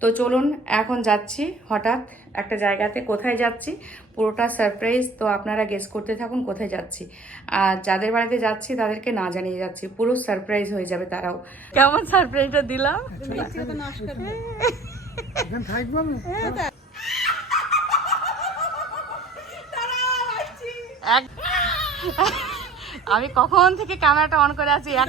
তো চলুন এখন যাচ্ছি হঠাৎ একটা জায়গাতে। কোথায় যাচ্ছি? পুরোটা সারপ্রাইজ তো আপনারা গেস করতে থাকুন কোথায় যাচ্ছি। আর যাদের বাড়িতে যাচ্ছি তাদেরকে না জানিয়ে যাচ্ছি। পুরো সারপ্রাইজ হয়ে যাবে তারাও। কেমন সারপ্রাইজটা দিলাম? আমি। এক- আমি কখন থেকে ক্যামেরাটা অন করে আছি? এক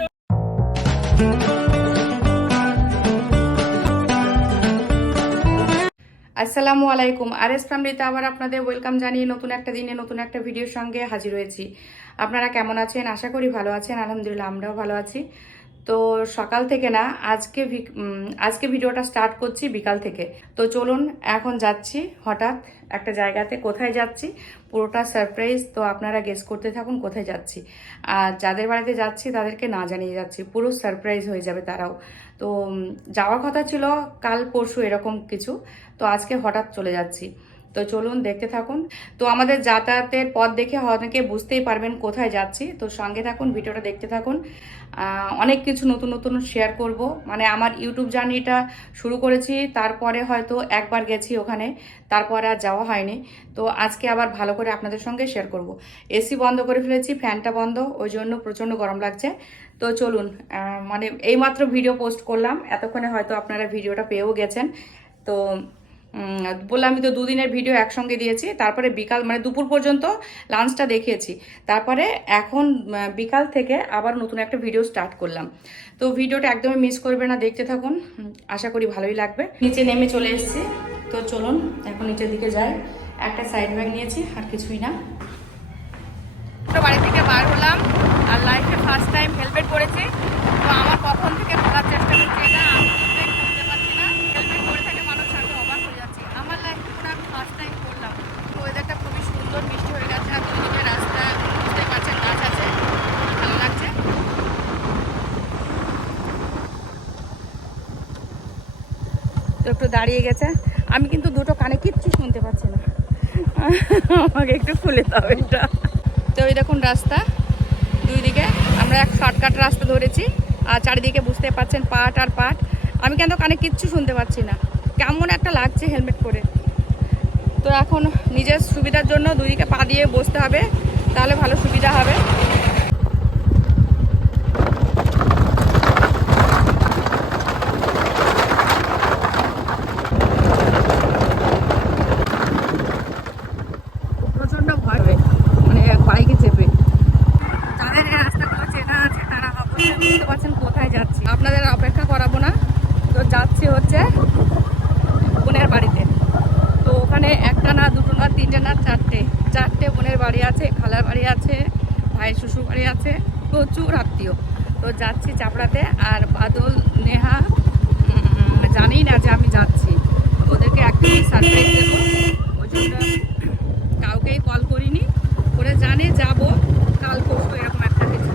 আসসালামু আলাইকুম। আর এস ফ্যামিলিতে আবার আপনাদের ওয়েলকাম জানিয়ে নতুন একটা দিনে নতুন একটা ভিডিওর সঙ্গে হাজির হয়েছি। আপনারা কেমন আছেন? আশা করি ভালো আছেন। আলহামদুলিল্লাহ, আমরাও ভালো আছি। তো সকাল থেকে না, আজকে আজকে ভিডিওটা স্টার্ট করছি বিকাল থেকে। তো চলুন, এখন যাচ্ছি হঠাৎ একটা জায়গাতে। কোথায় যাচ্ছি? পুরোটা সারপ্রাইজ তো আপনারা গেস করতে থাকুন কোথায় যাচ্ছি। আর যাদের বাড়িতে যাচ্ছি, তাদেরকে না জানিয়ে যাচ্ছি। পুরো সারপ্রাইজ হয়ে যাবে তারাও। তো যাওয়ার কথা ছিল কাল পরশু এরকম কিছু। তো আজকে হঠাৎ চলে যাচ্ছি। তো চলুন দেখতে থাকুন। তো আমাদের যাতায়াতের পথ দেখে অনেকে বুঝতেই পারবেন কোথায় যাচ্ছি। তো সঙ্গে থাকুন, ভিডিওটা দেখতে থাকুন। অনেক কিছু নতুন নতুন শেয়ার করব। মানে আমার ইউটিউব জার্নিটা শুরু করেছি, তারপরে হয়তো একবার গেছি ওখানে, তারপরে আর যাওয়া হয়নি। তো আজকে আবার ভালো করে আপনাদের সঙ্গে শেয়ার করব। এসি বন্ধ করে ফেলেছি ফ্যানটা বন্ধ, ওই জন্য প্রচণ্ড গরম লাগছে। তো চলুন মানে এইমাত্র ভিডিও পোস্ট করলাম, এতক্ষণে হয়তো আপনারা ভিডিওটা পেয়েও গেছেন। তো বললাম আমি তো দুদিনের ভিডিও একসঙ্গে দিয়েছি, তারপরে বিকাল মানে দুপুর পর্যন্ত লাঞ্চটা দেখিয়েছি। তারপরে এখন বিকাল থেকে আবার নতুন একটা ভিডিও স্টার্ট করলাম। তো ভিডিওটা একদমই মিস করবে না, দেখতে থাকুন। আশা করি ভালোই লাগবে। নিচে নেমে চলে এসেছি। তো চলুন, এখন নিচের দিকে যাই। একটা সাইড ব্যাগ নিয়েছি, আর কিছুই না। তো বাড়ি থেকে বার হলাম, আর লাইফে ফার্স্ট টাইম হেলমেট পরেছি। তো আমার কখন থেকে খোলার চেষ্টা করছি এটা আমি নিজেই খুলতে পারছি না হেলমেট পরে থাকে মানুষ আমি অবাক হয়ে যাচ্ছি আমার লাইফে পুরো আমি ফার্স্ট টাইম করলাম তো ওয়েদারটা খুবই সুন্দর মিষ্টি হয়ে গেছে আর দুদিকে রাস্তা বুঝতে পারছেন গাছ আছে ভালো লাগছে তো একটু দাঁড়িয়ে গেছে। আমি কিন্তু দুটো কানে কিচ্ছু শুনতে পাচ্ছি না। আমাকে একটু খুলে দাও এটা। তো ওই দেখুন রাস্তা, দুই দিকে। আমরা এক শর্টকাট রাস্তা ধরেছি, আর চারিদিকে বুঝতে পাচ্ছেন পাট আর পাট। আমি কেন কানে কিচ্ছু শুনতে পাচ্ছি না? কেমন একটা লাগছে হেলমেট পরে। তো এখন নিজের সুবিধার জন্য দুই দিকে পা দিয়ে বসতে হবে, তাহলে ভালো সুবিধা হবে প্রচণ্ড ভয় হয় মানে বাইকে চেপে যাদের এই রাস্তাগুলো চেনা আছে তারা অবশ্যই বুঝতে পারছেন কোথায় যাচ্ছি আপনাদের আর অপেক্ষা করাবো না তো যাচ্ছি হচ্ছে বোনের বাড়িতে। তো ওখানে একটা না, দুটো না, তিনটে না, চারটে। চারটে বোনের বাড়ি আছে, খালার বাড়ি আছে ভাই শ্বশুর বাড়ি আছে, প্রচুর আত্মীয়। তো যাচ্ছি চাপড়াতে আর বাদল, নেহা জানেই না যে আমি যাচ্ছি। ওদেরকে একটা সারপ্রাইজ দেবো। ওই জন্য কাউকেই কল করিনি। ওরা জানে যাব কাল পরশু এরকম একটা কিছু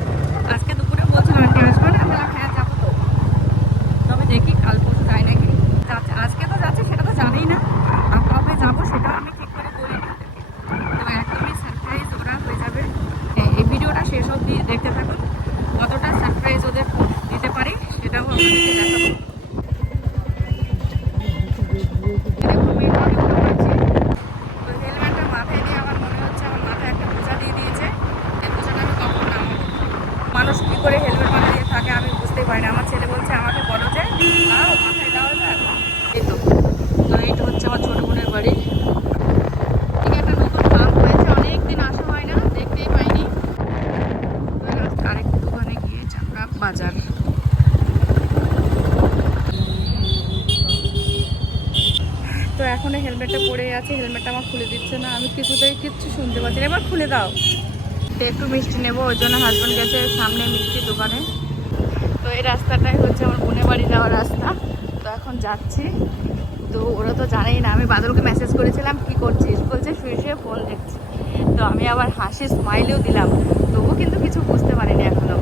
আজকে দুপুরে বলছিল আন্টি আসবে না বললাম হ্যাঁ যাব তো কাল পরশু যায় নাকি আজকে তো যাচ্ছে সেটা তো জানেই না আর কবে যাব সেটাও আমি ঠিক করে বলি তো একদমই সারপ্রাইজ ওরা হয়ে যাবে এই- এই ভিডিওটা শেষ অবধি দেখতে থাকুন কতটা সারপ্রাইজ ওদের দিতে পারি সেটাও আপনাদেরকে দেখাবো এরকম আমি অনেক বড় পাচ্ছি তো হেলমেটটা মাথায় দিয়ে আমার মনে হচ্ছে আমার মাথায় একটা বোঝা দিয়ে দিয়েছে এই বোঝাটা আমি কখন নামাবো মানুষ কী করে হেলমেট মাথায় দিয়ে থাকে আমি বুঝতেই পারি না আমার ছেলে বলছে আমাকে বলো যে নাও মাথায় দাও এবার এই তো তো এইটা হচ্ছে আমার ছোটো বোনের বাড়ি ঠিক একটা নতুন পাম্প হয়েছে অনেক দিন আসা হয় না দেখতেই পাইনি তো last আরেকটু ওখানে গিয়ে চাপড়া বাজার তো এখনও হেলমেটটা পরে আছে হেলমেটটা আমার খুলে দিচ্ছে না আমি কিছুতেই কিচ্ছু শুনতে পাচ্ছি না এবার খুলে দাও। তো একটু মিষ্টি নেব ওই জন্য হাজব্যান্ড গেছে সামনে মিষ্টি দোকানে। তো এই রাস্তাটাই হচ্ছে আমার বোনের বাড়ি যাওয়ার রাস্তা। তো এখন যাচ্ছি। তো ওরা তো জানেই না, আমি বাদলকে মেসেজ করেছিলাম, কি করছিস? বলছে, শুয়ে শুয়ে ফোন দেখছি। তো আমি আবার হাসি স্মাইলেও দিলাম। তবুও কিন্তু কিছু বুঝতে পারিনি এখনও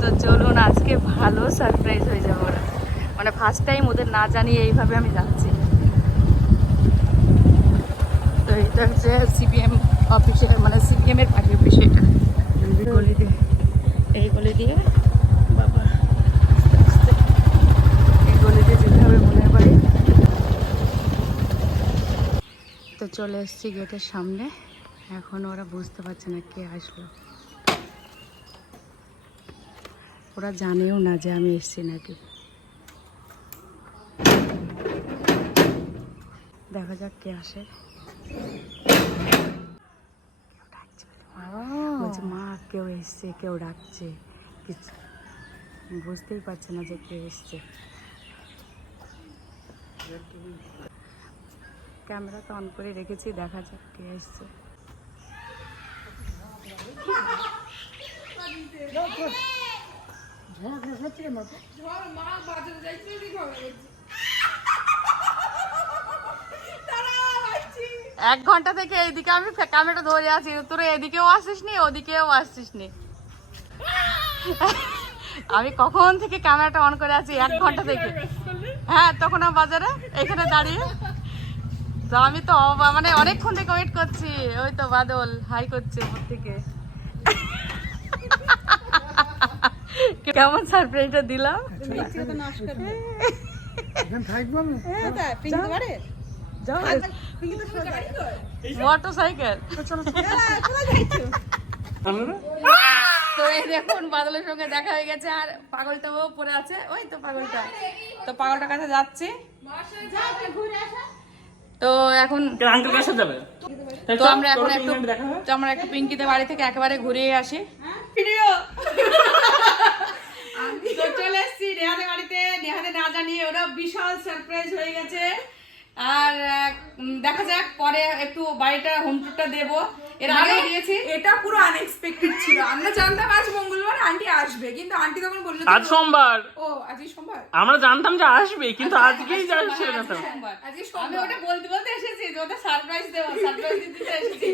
তো চলুন, আজকে ভালো সারপ্রাইজ হয়ে যাবে ওরা। মানে ফার্স্ট টাইম ওদের না জানিয়ে এইভাবে আমি যাচ্ছি। তো এটা হচ্ছে সিপিএম মানে অফিসে মানে সিপিএমের পার্টি অফিস এটা। গলি দিয়ে এই গলি দিয়ে? বাবা। এই গলি যেতে হবে মনে বাড়ি। তো চলে এসছি গেটের সামনে। এখন ওরা বুঝতে পারছে না কে আসলো। ওরা জানেও না যে আমি এসছি নাকি। দেখা যাক কে আসে। বলছে মা কেউ এসছে কেউ ডাকছে। কিছু বুঝতেই পারছে না যে কেউ এসছে। ক্যামেরা তো অন করে রেখেছি দেখা যাক কে এসছে। এক ঘণ্টা থেকে এইদিকে আমি ক্যামেরা ধরে আছি। তোরা এদিকেও আসিস নি ওদিকেও আসিস নি আমি কখন থেকে ক্যামেরাটা অন করে আছি? এক ঘণ্টা থেকে। হ্যাঁ তখন আমি বাজারে এখানে দাঁড়িয়ে। তো আমি তো মানে অনেকক্ষণ থেকে ওয়েট করছি। ওই তো বাদল হাই করছে ওপর থেকে। কেমন সারপ্রাইজটা দিলাম? মোটর সাইকেল তো এই দেখুন বাদলের সঙ্গে দেখা হয়ে গেছে আর পাগলটা ও আছে। ওই তো পাগলটা। তো পাগলটার কাছে যাচ্ছি। তো এখন যাবে। তো আমরা এখন একটু তো আমরা একটু পিঙ্কিতে বাড়ি থেকে একেবারে ঘুরে আসি। ভিডিও তো চলে এসছি নেহাদের বাড়িতে। নেহাদের না জানিয়ে ওরা বিশাল সারপ্রাইজ হয়ে গেছে। আর দেখা যাক পরে একটু বাড়িটা হোম টুরটা দেবো। এর আগে দিয়েছি এটা পুরো আনএক্সপেক্টেড ছিল। আমরা জানতাম আজ মঙ্গলবার আন্টি আসবে। কিন্তু আন্টি তখন বলল আজ সোমবার। ও আজই সোমবার? আমরা জানতাম যে আসবে কিন্তু আজকেই যাবে সেটা না তো। সোমবার। আজকে আমি সোমবার। ওটা বলতে বলতে এসেছি যে ওদের সারপ্রাইজ দেবো সারপ্রাইজ দিতে এসেছি।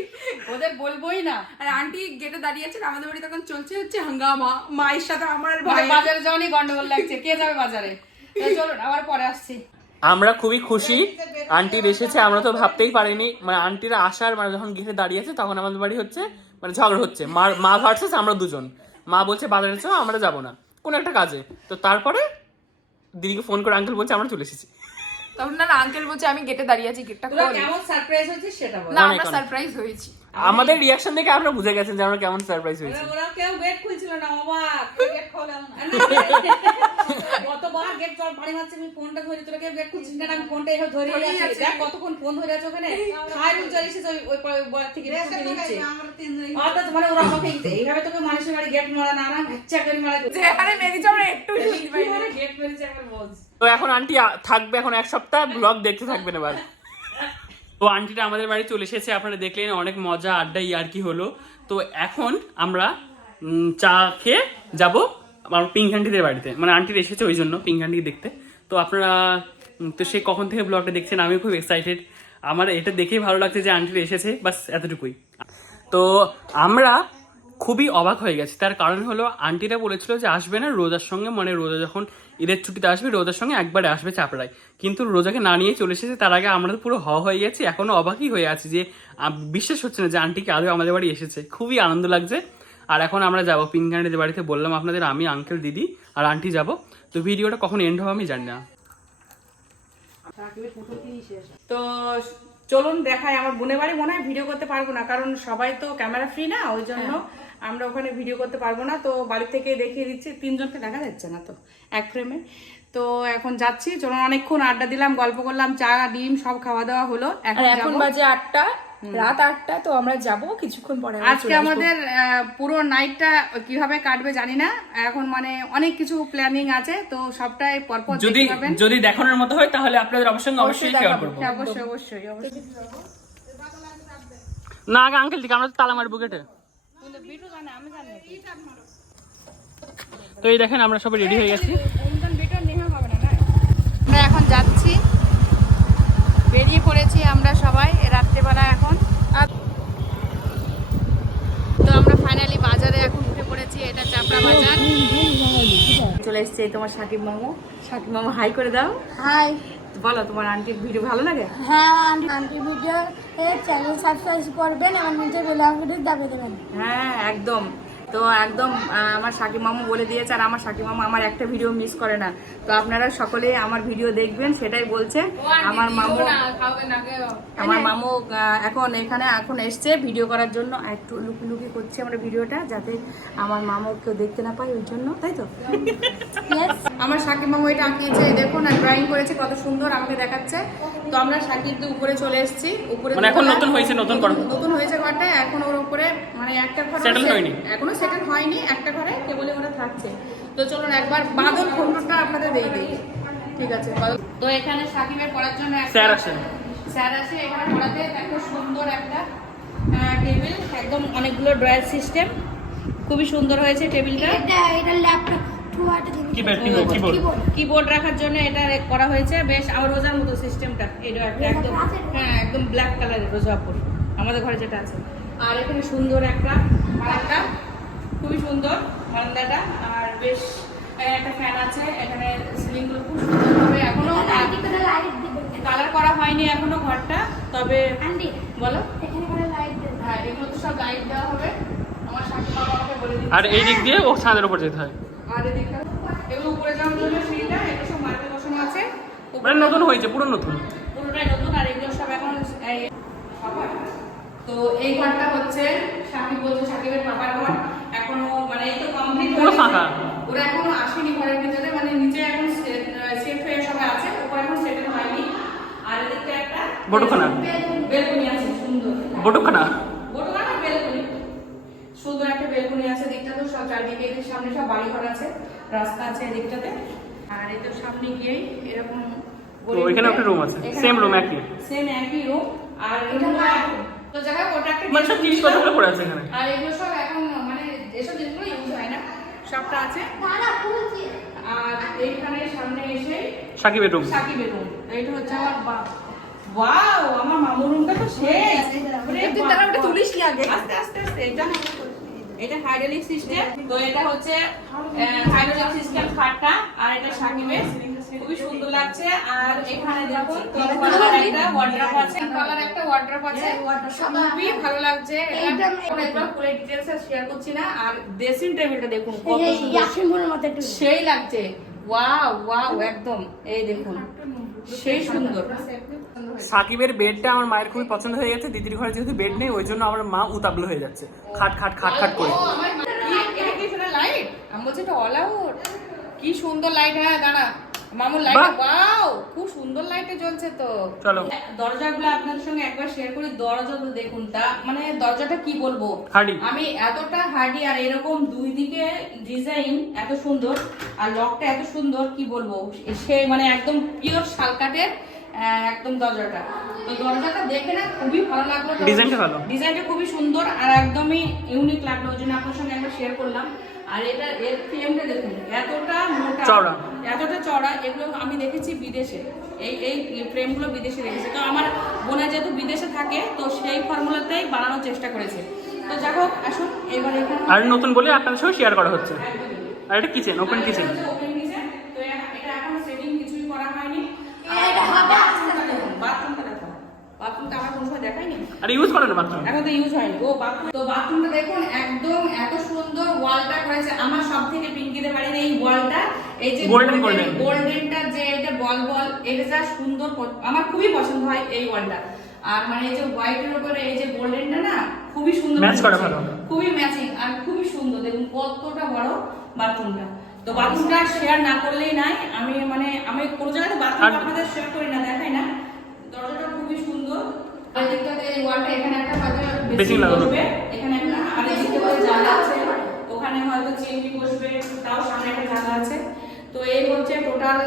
ওদের বলবোই না। আর আন্টি গেটে দাঁড়িয়ে আছেন আমাদের বাড়ি তখন চলছে হচ্ছে হাঙ্গামা। মায়ের সাথে আমার মানে বাজারে যাওয়ানি গন্ডগোল লাগছে। কে যাবে বাজারে? তো চলুন আবার পরে আসছি। আমরা খুবই খুশি। আন্টির এসেছে আমরা তো ভাবতেই পারিনি। মানে আন্টিরা আসার মানে যখন গেটে দাঁড়িয়েছে তখন আমাদের বাড়ি হচ্ছে মানে ঝগড়া হচ্ছে। মা মা ভার্সেস আমরা দুজন। মা বলছে বাজারে চো আমরা যাব না। কোনো একটা কাজে। তো তারপরে দিদিকে ফোন করে আঙ্কেল বলছে আমরা চলে এসেছি। তখন না আঙ্কেল বলছে আমি গেটে দাঁড়িয়ে আছি গেটটা কেমন সারপ্রাইজ হচ্ছে সেটা না আমরা সারপ্রাইজ হয়েছি। আমাদের রিয়াকশন দেখে আপনারা বুঝে গেছেন যে আমরা কেমন সারপ্রাইজ হয়েছে। ওরা কেউ গেট খুলছিল না অবাক। গেট খোলে কতবার গেট চল বাড়ি মারছে আমি ফোনটা ধরে তোরা কেউ গেট খুলছিস না আমি ফোনটা এভাবে ধরে আছি দেখ কতক্ষণ ফোন ধরে আছে ওখানে। খাই রুম চলে এসেছে ওই বর থেকে নিচ্ছে। অর্থাৎ মানে ওরা আমাকে এইভাবে তোকে মানুষের বাড়ি গেট মারা না না বাচ্চা করে মারা যেখানে মেরেছে আমরা একটু গেট মেরেছে একবার বোঝ তো এখন আন্টি থাকবে এখন এক সপ্তাহ ব্লগ দেখতে থাকবেন এবার। তো আন্টিটা আমাদের বাড়ি চলে এসেছে, আপনারা দেখলেন অনেক মজা আড্ডা ইয়ার কি হলো। তো এখন আমরা চা খেয়ে যাব আমার পিঙ্ক আন্টিদের বাড়িতে। মানে আন্টির এসেছে ওই জন্য পিঙ্ক আন্টি দেখতে। তো আপনারা তো সে কখন থেকে ব্লগটা দেখছেন আমি খুব এক্সাইটেড আমার এটা দেখেই ভালো লাগছে যে আন্টির এসেছে, বাস এতটুকুই। তো আমরা খুবই অবাক হয়ে গেছি। তার কারণ হলো, আন্টিরা বলেছিল যে আসবে না রোজার সঙ্গে মানে রোজা যখন ঈদের ছুটিতে আসবে রোজার সঙ্গে একবারে আসবে চাপড়ায়। কিন্তু রোজাকে না নিয়ে চলে এসেছে তার আগে আমরা তো পুরো হ হয়ে গেছি এখনও অবাকই হয়ে আছি যে বিশ্বাস হচ্ছে না যে আন্টিকে আদৌ আমাদের বাড়ি এসেছে। খুবই আনন্দ লাগছে। আর এখন আমরা যাব পিনকান্ডিদের বাড়িতে বললাম আপনাদের আমি আঙ্কেল দিদি আর আন্টি যাব। তো ভিডিওটা কখন এন্ড হবে আমি জানি না। তো চলুন দেখাই আমার বোনের বাড়ি মনে হয় ভিডিও করতে পারব না কারণ সবাই তো ক্যামেরা ফ্রি না ওই জন্য আমরা ওখানে ভিডিও করতে পারব না তো বাড়ি থেকে দেখিয়ে দিচ্ছি। তিনজনকে দেখা যাচ্ছে না তো এক ফ্রেমে তো এখন যাচ্ছি চলুন অনেকক্ষণ আড্ডা দিলাম গল্প করলাম চা ডিম সব খাওয়া দাওয়া হলো। এখন এখন বাজে আটটা রাত আটটা তো আমরা যাব কিছুক্ষণ পরে আজকে আমাদের আহ, পুরো নাইটটা কীভাবে কাটবে জানি না। এখন মানে অনেক কিছু প্ল্যানিং আছে তো সবটাই পরপর যদি যদি দেখানোর মতো হয় তাহলে আপনাদের অবশ্যই অবশ্যই শেয়ার করব। অবশ্যই অবশ্যই অবশ্যই। না আগে আঙ্কেল দিকে আমরা তো তালা মারবো গেটে তো এই দেখেন আমরা সবাই রেডি হয়ে গেছি। আমরা এখন যাচ্ছি। বেরিয়ে পড়েছি আমরা সবাই রাত্রেবেলা এখন। তো আমরা ফাইনালি বাজারে এখন উঠে পড়েছি এটা চাপড়া বাজার। চলে এসছে এই তোমার সাকিব মামু। সাকিব মামু হাই করে দাও। হাই বলো তোমার আন্টির ভিডিও ভালো লাগে? হ্যাঁ আন্টির ভিডিও চ্যানেল সাবস্ক্রাইব করবেন এবং নিচে বেল আইকনটি দাবিয়ে দেবেন। হ্যাঁ একদম। তো একদম আমার সাকিব মামু বলে দিয়েছে আর আমার সাকিব মামু আমার একটা ভিডিও মিস করে না। তো আপনারা সকলে আমার ভিডিও দেখবেন সেটাই বলছে। আমার মামু আমার মামু এখন এখানে এখন এসছে ভিডিও করার জন্য। একটু লুকি লুকি করছে আমরা ভিডিওটা যাতে আমার মামু কেউ দেখতে না পায় ওই জন্য তাই তো? আমার সাকিব মামু এটা আঁকিয়েছে দেখুন আর ড্রয়িং করেছে কত সুন্দর আমাকে দেখাচ্ছে। তো আমরা সাকিব দিয়ে উপরে চলে এসেছি উপরে মানে এখন নতুন হয়েছে, নতুন নতুন হয়েছে ঘরটা এখন ওর উপরে মানে একটা ঘর এখনও সেটেল হয়নি একটা ঘরে কেবলই ওরা থাকছে। তো চলুন একবার বাদল ফোনটা আপনাদের দিয়ে দিই। ঠিক আছে তো এখানে সাকিবের পড়ার জন্য স্যার আসেন। স্যার আসে এখানে পড়াতে দেখো সুন্দর একটা টেবিল একদম অনেকগুলো ড্রয়ার সিস্টেম। খুবই সুন্দর হয়েছে টেবিলটা। এটা এটা laptop keyboard keyboard. Keyboard. Keyboard. রাখার জন্য এটা করা হয়েছে। বেশ আমার রোজার মতো সিস্টেমটা। এটা একদম হ্যাঁ একদম ব্ল্যাক কালারের রোজাপুর আমাদের ঘরে যেটা আছে। আর এখানে সুন্দর একটা বারান্দা খুবই সুন্দর বারান্দাটা আর বেশ একটা ফ্যান আছে এখানে সিলিংগুলো খুব সুন্দর হবে। এখনও লাইট কালার করা হয়নি এখনও ঘরটা তবে বলো। লাইট হ্যাঁ এগুলো তো সব লাইট দেওয়া হবে। আমার শাশুড়ি মা আমাকে বলে দিচ্ছে। আর এই দিক দিয়ে ও ছাদের উপর যেতে হয়। আর এদিকে এগুলো উপরে যাওয়ার জন্য সিঁড়িটা এগুলো সব মার্কে বসানো আছে। মানে নতুন হয়েছে পুরো নতুন। পুরোটাই নতুন আর এগুলো সব এখন এই তো এই ঘরটা হচ্ছে সাকিব বলছে সাকিবের বাবার ঘর। এখনও মানে এই তো কমপ্লিট পুরো ফাঁকা। ওরা এখনও আসেনি ঘরের ভিতরে মানে নিচে এখন সেট হয়ে সবাই আছে উপরে এখন সেটেল হয়নি। আর এদিকে একটা বটখানা। বেলকনি আছে সুন্দর। বটখানা? বটখানা বেলকনি? সুন্দর একটা বেলকনি আছে দিকটা তো সব চারদিকে এদের সামনে সব বাড়ি ঘর আছে রাস্তা আছে এদিকটাতে। আর এই তো সামনে গিয়েই এরকম তো এখানে একটা room আছে, same room একই। সেম একই রুম আর এগুলো তো যাই হোক ওটা একটা মানে সব room পড়ে আছে এখানে। আর এগুলো সব এখন মানে এসব জিনিসগুলো ইউজ হয় না আছে। আর এইখানে সামনে এসে সাকিবের রুম সাকিবের রুম এইটা হচ্ছে আমার বাপ ওয়াও আমার মামুর রুমটা তো শেষ। তুই তারা ওটা তুলিস নি আগে? আস্তে আস্তে আস্তে এটা এটা হাইড্রোলিক সিস্টেম তো এটা হচ্ছে হাইড্রোলিক সিস্টেম খাটটা আর এটা সাকিবের। খুবই সুন্দর লাগছে। আর এখানে দেখুন কালার একটা ওয়ার্ড্রপ আছে। কালার একটা ওয়ার্ড্রপ আছে। খুবই ভালো লাগছে। এটা ডিটেইলস শেয়ার করছি না। আর ড্রেসিং টেবিলটা দেখুন কত সুন্দর। মতো একটু। সেই লাগছে। ওয়াও ওয়াও একদম। এই দেখুন সেই সুন্দর। সাকিবের বেডটা আমার মায়ের খুবই পছন্দ হয়ে গেছে। দিদির ঘরে যেহেতু বেড নেই ওই জন্য আমার মা উতাবলো হয়ে যাচ্ছে। খাট খাট খাট খাট করে। লাইট আমি বলছি এটা অল আউট কি সুন্দর লাইট হ্যাঁ দাঁড়া। মামুর লাইট। ওয়াও খুব সুন্দর লাইটে জ্বলছে তো চলো। দরজাগুলো আপনাদের সঙ্গে একবার শেয়ার করি দরজাগুলো দেখুন তা মানে দরজাটা কি বলব। আমি এতটা হার্ডি আর এরকম দুই দিকে ডিজাইন এত সুন্দর আর লকটা এত সুন্দর কি বলব সে মানে একদম পিওর শালকাটের একদম দরজাটা তো দরজাটা দেখে না খুবই ভালো লাগল ডিজাইনটা ভালো। ডিজাইনটা খুবই সুন্দর আর একদমই ইউনিক লাগল ওই জন্য আপনার সঙ্গে একবার শেয়ার করলাম। আর এটা এর ফ্রেমটা দেখুন এতটা মোটা চওড়া। এতটা চড়া এগুলো আমি দেখেছি বিদেশে। এই এই ফ্রেমগুলো বিদেশে দেখেছি। তো আমার বোনের যেহেতু বিদেশে থাকে তো সেই ফর্মুলাতেই বানানোর চেষ্টা করেছে। তো যাই হোক আসুন এবার এখানে আর নতুন বলে আপনাদের সঙ্গে শেয়ার করা হচ্ছে। আর এটা kitchen open kitchen open kitchen তো এ- এটা এখন সেটিং কিছুই করা হয়নি এটা হবে আস্তে আস্তে। বাথরুমটা দেখো বাথরুমটা আমার কোনো সময় দেখাইনি আর ইউজ করেন না বাথরুম এখন তো ইউজ হয়নি। ও বাথরুম তো বাথরুমটা দেখুন একদম এত সুন্দর ওয়ালটা করেছে। আমার সব থেকে পিঙ্কিদের বাড়ির এই ওয়ালটা এই যে Golden, golden। গোল্ডেনটা যে এটা বল বল এটা যা সুন্দর আমার খুবই পছন্দ হয় এই ওয়ালটা আর মানে এই যে হোয়াইটের উপরে এই যে গোল্ডেনটা না খুবই সুন্দর Match করা ভালো। খুবই ম্যাচিং আর খুবই সুন্দর। দেখুন কতটা বড় বাথরুমটা তো বাথরুমটা শেয়ার না করলেই নাই। আমি মানে আমি কোনো জায়গাতে বাথরুম আপনাদের শেয়ার করি না দেখাই না। দরজাটা খুবই সুন্দর আর দেখতে হবে এই ওয়ালটা এখানে একটা হয়তো Basin বেসিন এখানে একটা আর এদিকে হয়তো জানলা আছে। ওখানে হয়তো চিমনি বসবে তাও সামনে একটা জানলা আছে। তো এই হচ্ছে টোটাল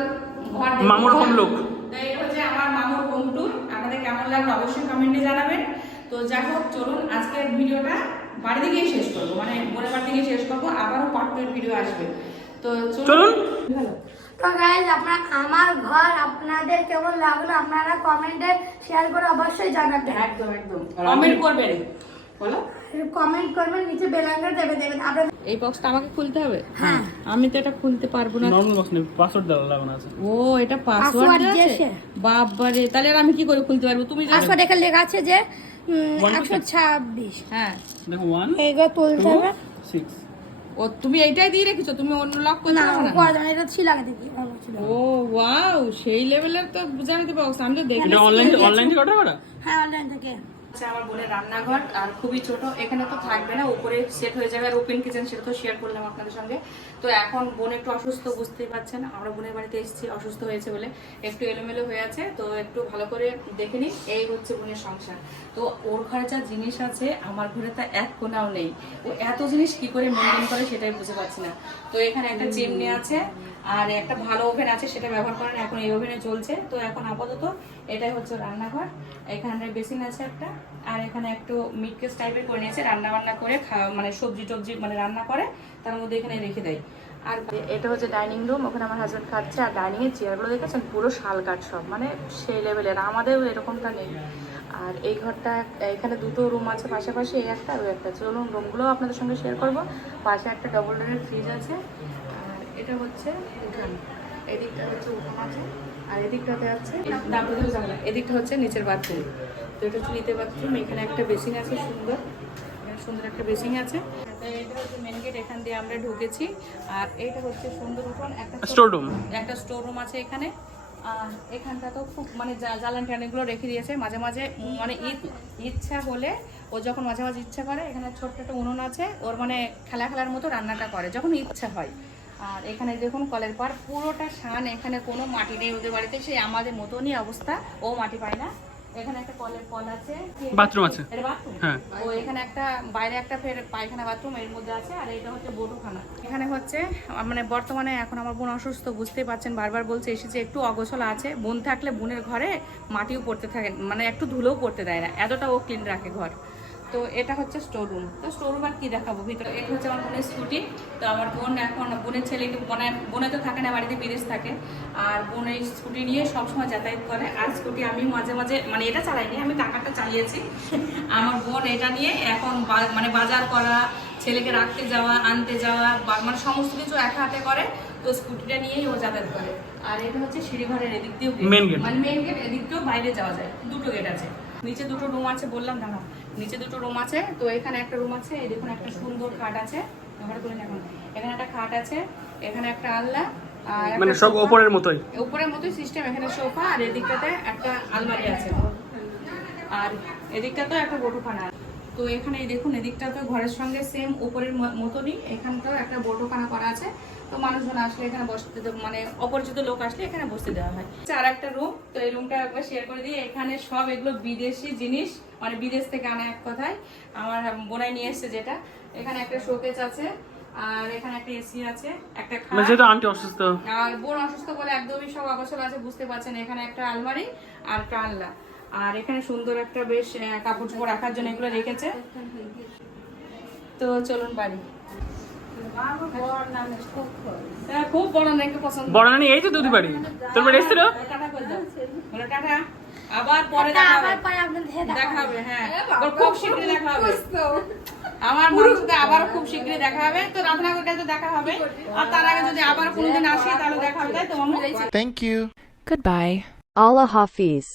ঘর মামুর home look। তো এই হচ্ছে আমার মামুর হোম ট্যুর আপনাদের কেমন লাগল অবশ্যই কমেন্টে জানাবেন। তো যাই হোক চলুন আজকের ভিডিওটা বাড়িতে গিয়ে শেষ করব। মানে বোনের বাড়িতে গিয়ে শেষ করব। আবারও পার্ট টু ভিডিও আসবে। তো চলুন। ভালো। তো গাইজ আপনার আমার ঘর আপনাদের কেমন লাগল আপনারা কমেন্টে শেয়ার করে অবশ্যই জানাবেন। একদম একদম। কমেন্ট করবেন। বলো। কমেন্ট করবেন নিচে বেলাঙ্গা দেবে দেবেন আপনাদের এই বক্সটা আমাকে খুলতে হবে? হ্যাঁ। আমি তো এটা খুলতে পারব না। নর্মাল বক্স নেই পাসওয়ার্ড দেওয়া লাগানো আছে। ও এটা পাসওয়ার্ড দিয়েছে? বাবারে তাহলে আমি কি করে খুলতে পারব? তুমি পাসওয়ার্ড এখানে লেখা আছে যে One to একশো ছাব্বিশ। দেখো ওয়ান এইগুলো তুলতে হবে। সিক্স ও তুমি এইটাই দিয়ে রেখেছো? তুমি অন্য লক করে না এটা ছিল আগে দিদি ও ওয়াও সেই লেভেলের তো জানি তো বক্স আমি তো দেখি এটা অনলাইন অনলাইন থেকে অর্ডার করা? হ্যাঁ অনলাইন থেকে। আমার বোনের রান্নাঘর, আর খুবই ছোট। এখানে তো থাকবে না, উপরে সেট হয়ে যাবে। আর ওপেন কিচেন সেটা তো শেয়ার করলাম আপনাদের সঙ্গে। তো এখন বোন একটু অসুস্থ, বুঝতেই পারছেন। আমরা বোনের বাড়িতে এসেছি, অসুস্থ হয়েছে বলে। একটু এলোমেলো হয়ে আছে, তো একটু ভালো করে দেখে নিই। এই হচ্ছে বোনের সংসার। তো ওর ঘরে যা জিনিস আছে, আমার ঘরে তা এক কোনাও নেই। ও এত জিনিস কি করে মেনটেন করে সেটাই বুঝতে পারছি না। তো এখানে একটা চিমনি আছে, আর একটা ভালো ওভেন আছে, সেটা ব্যবহার করেন। এখন এই ওভেনে চলছে। তো এখন আপাতত এটাই হচ্ছে রান্নাঘর। এখানে বেসিন আছে একটা। আর এখানে একটু মিটকেস টাইপের করে নিয়েছে রান্না বান্না করে খাওয়া মানে সবজি টবজি মানে রান্না করে তার মধ্যে এখানে রেখে দেয়। আর এটা হচ্ছে ডাইনিং রুম ওখানে আমার হাজব্যান্ড খাচ্ছে আর ডাইনিং এর চেয়ারগুলো দেখেছেন? পুরো শাল কাঠ সব মানে সেই লেভেলের আমাদেরও এরকমটা নেই। আর এই ঘরটা এখানে দুটো রুম আছে পাশাপাশি এই একটা আর ওই একটা। চলুন রুমগুলো আপনাদের সঙ্গে শেয়ার করব। পাশে একটা ডবল ডোরের ফ্রিজ আছে আর এটা হচ্ছে উঠান এদিকটা হচ্ছে উঠান আছে আর এদিকটাতে আছে এদিকটা হচ্ছে নিচের বাথরুম তো এটা হচ্ছে নিচের বাথরুম এখানে একটা বেসিন আছে সুন্দর এখানে সুন্দর একটা বেসিন আছে। এটা হচ্ছে মেন গেট এখান দিয়ে আমরা ঢুকেছি। আর এটা হচ্ছে সুন্দর উঠোন একটা স্টোর রুম একটা স্টোর রুম আছে এখানে। আর এখানটা তো খুব মানে জ্বালান রেখে দিয়েছে। মাঝে মাঝে মানে ইচ্ছা হলে ও যখন মাঝে মাঝে ইচ্ছা করে এখানে ছোট্ট একটা উনুন আছে। ওর মানে খেলা খেলার মতো রান্নাটা করে যখন ইচ্ছা হয়। আর এখানে দেখুন কলের পার পুরোটা সান এখানে কোনো মাটি নেই ওদের বাড়িতে। সেই আমাদের মতনই অবস্থা ও মাটি পায় না। এখানে একটা কলের কল আছে। বাথরুম আছে। এটা বাথরুম? হ্যাঁ। ও এখানে একটা বাইরে একটা ফের পায়খানা বাথরুম এর মধ্যে আছে আর এটা হচ্ছে বড়খানা এখানে হচ্ছে মানে বর্তমানে এখন আমার বোন অসুস্থ বুঝতেই পারছেন বারবার বলছে এসেছে একটু অগোছল আছে। বোন থাকলে বোনের ঘরে মাটিও পড়তে থাকে মানে একটু ধুলোও পড়তে দেয় না। এতটা ও ক্লিন রাখে ঘর। তো এটা হচ্ছে স্টোর রুম তো স্টোর রুম আর কি দেখাবো? ভিতরে এটা হচ্ছে আমার বোনের স্কুটি তো আমার বোন এখন বোনের ছেলে বোনের বোনে তো থাকে না বাড়িতে বিদেশ থাকে। আর বোন এই স্কুটি নিয়ে সবসময় যাতায়াত করে। আর স্কুটি আমি মাঝে মাঝে মানে এটা চালাইনি আমি কাকাটা চালিয়েছি। আমার বোন এটা নিয়ে এখন মানে বাজার করা ছেলেকে রাখতে যাওয়া আনতে যাওয়া বা- মানে সমস্ত কিছু একা হাতে করে। তো স্কুটিটা নিয়েই ও যাতায়াত করে। আর এটা হচ্ছে সিঁড়িঘরের এদিক দিয়েও। মানে মেন গেট এদিক দিয়েও বাইরে যাওয়া যায়। দুটো গেট আছে। নিচে দুটো রুম আছে বললাম না। নিচে দুটো রুম আছে তো এখানে একটা রুম আছে এই দেখুন একটা সুন্দর খাট আছে ব্যবহার করে দেখুন এখানে একটা খাট আছে এখানে একটা আলনা আর মানে সব উপরের মতোই? উপরের মতোই সিস্টেম এখানে সোফা আর এদিকটাতে একটা আলমারি আছে। আর এদিকটাতেও একটা বটুখানা আছে। তো এখানে দেখুন এদিকটা তো ঘরের সঙ্গে সেম উপরের ম- মতনই। এখানটাও একটা বটুখানা করা আছে। তো মানুষজন আসলে এখানে বসতে মানে অপরিচিত লোক আসলে এখানে বসতে দেওয়া হয়। আর একটা রুম তো এই রুমটা একবার শেয়ার করে দিয়ে এখানে সব এগুলো বিদেশি জিনিস মানে বিদেশ থেকে আনা এক কথায়। আমার বোনাই নিয়ে এসছে যেটা। এখানে একটা শোকেজ আছে আর এখানে একটা এসি আছে একটা মানে আন্টি অসুস্থ। আর বোন অসুস্থ বলে একদমই সব অবসর আছে বুঝতে পারছেন। এখানে একটা আলমারি আর একটা আলনা আর এখানে সুন্দর একটা বেশ কাপড় চোপড় রাখার জন্য এগুলো রেখেছে। তো চলুন বাড়ি। হ্যাঁ, খুব বড় না একটু পছন্দ। বড় নানি এই তো দুধ বাড়ি। তোর বাড়ি এসছিল? টাটা করে দাও বলো টাটা। আবার পরে দেখা হবে। পরে আপনাদের সাথে দেখা দেখা হবে। হ্যাঁ। ওর খুব শীঘ্রই দেখা হবে। আমার আবার খুব শীঘ্রই দেখা হবে। তো তো দেখা হবে। আর তার আগে যদি আবার কোনোদিন আসি তাহলে দেখা হবে। তাই তো মামু? Thank you. Goodbye. Allah Hafiz.